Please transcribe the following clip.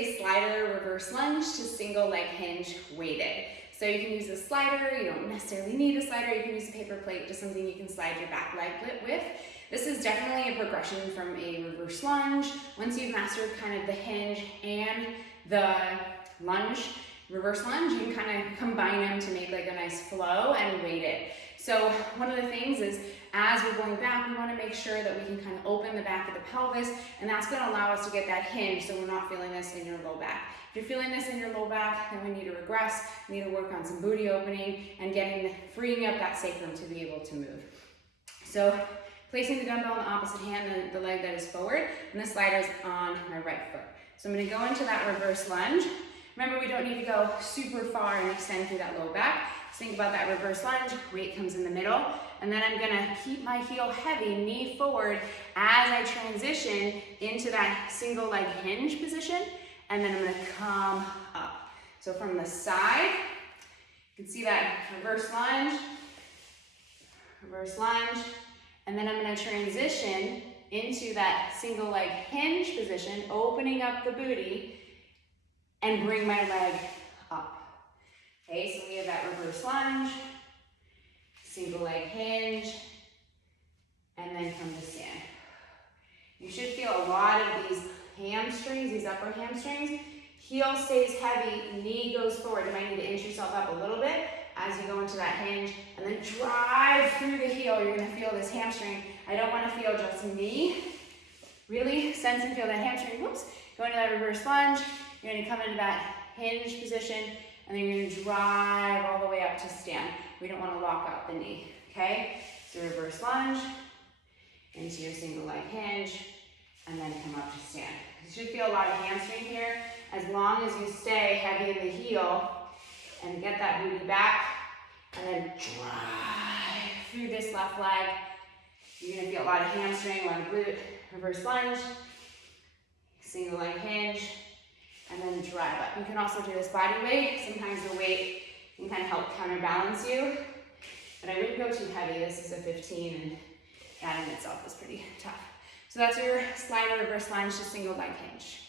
A slider reverse lunge to single leg hinge weighted. So you can use a slider, you don't necessarily need a slider, you can use a paper plate, just something you can slide your back leg with. This is definitely a progression from a reverse lunge. Once you've mastered kind of the hinge and the lunge, reverse lunge, you can kind of combine them to make like a nice flow and weight it. So one of the things is, as we're going back, we want to make sure that we can kind of open the back of the pelvis, and that's going to allow us to get that hinge so we're not feeling this in your low back. If you're feeling this in your low back, then we need to regress, we need to work on some booty opening and freeing up that sacrum to be able to move. So placing the dumbbell on the opposite hand, the leg that is forward, and the slider is on my right foot. So I'm going to go into that reverse lunge. Remember, we don't need to go super far and extend through that low back. Just think about that reverse lunge, weight comes in the middle, and then I'm gonna keep my heel heavy, knee forward, as I transition into that single leg hinge position, and then I'm gonna come up. So from the side, you can see that reverse lunge, and then I'm gonna transition into that single leg hinge position, opening up the booty, and bring my leg up. Okay, so we have that reverse lunge, single leg hinge, and then come to stand. You should feel a lot of these hamstrings, these upper hamstrings. Heel stays heavy, knee goes forward. You might need to inch yourself up a little bit as you go into that hinge, and then drive through the heel. You're gonna feel this hamstring. I don't wanna feel just knee. Really sense and feel that hamstring. Whoops. Go into that reverse lunge. You're gonna come into that hinge position, and then you're gonna drive all the way up to stand. We don't wanna lock up the knee, okay? So reverse lunge, into your single leg hinge, and then come up to stand. You should feel a lot of hamstring here, as long as you stay heavy in the heel, and get that booty back, and then drive through this left leg. You're gonna feel a lot of hamstring, a lot of glute. Reverse lunge, single leg hinge, and then drive up. You can also do this body weight. Sometimes the weight can kind of help counterbalance you, but I wouldn't go too heavy. This is a 15, and that in itself is pretty tough. So that's your slider reverse lunge to single leg hinge.